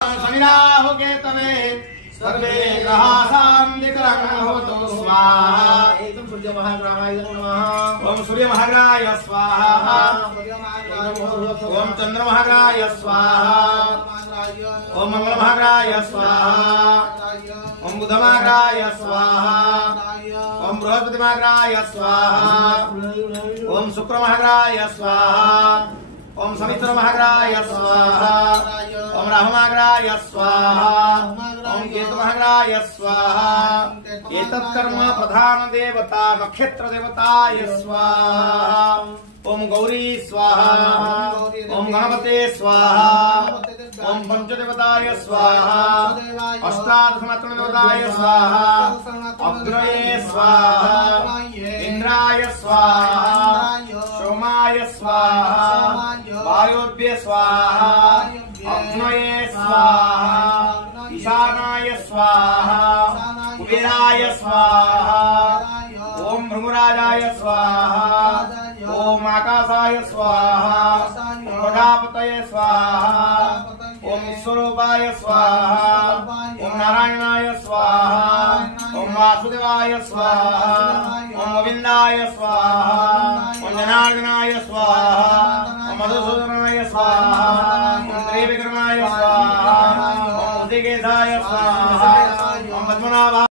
शनिराहु केतवे सर्वे ग्रहाः शान्तिकरं स्वाहा। एकं सूर्यमहाग्रहाय नमः। ओम सूर्यमहाग्रहाय स्वाहा। ओम चंद्रमहाग्रहाय स्वाहा। ओम मंगलमहाग्रहाय स्वाहा। ओम बुधमहाग्रहाय स्वाहा। ओम बृहस्पतिमहाग्रहाय स्वाहा। ओम शुक्रमहाग्रहाय स्वाहा। ओम शनिचरमहाग्रहाय स्वाहा। ओम राहुमहाग्रहाय स्वाहा। ओम केतुमहाग्रहाय स्वाहा। एतत्कर्म प्रधान देवता नक्षत्र देवताय स्वाहा। ओम गौरी स्वाहा। ओम गणपते स्वाहा। ओम पंचदेवताय स्वाहा। अष्टादशमात्र देवताय स्वाहा। अग्नये स्वाहा। इंद्राय स्वाहा। सोमाय स्वाहा। वायुभ्य स्वाहा। अग्नये स्वाहा। ईशानाय स्वाहा। कुबेराय स्वाहा। ओम भृंगराजाय स्वाहा। ओम आकाशाय स्वाहा। ओम प्रजापतये स्वाहा। ओम विश्वरूपाय स्वाहा। ओम नारायणाय स्वाहा। ओम वासुदेवाय स्वाहा। ओम गोविंदाय स्वाहा। ओम जनार्दनाय स्वाहा।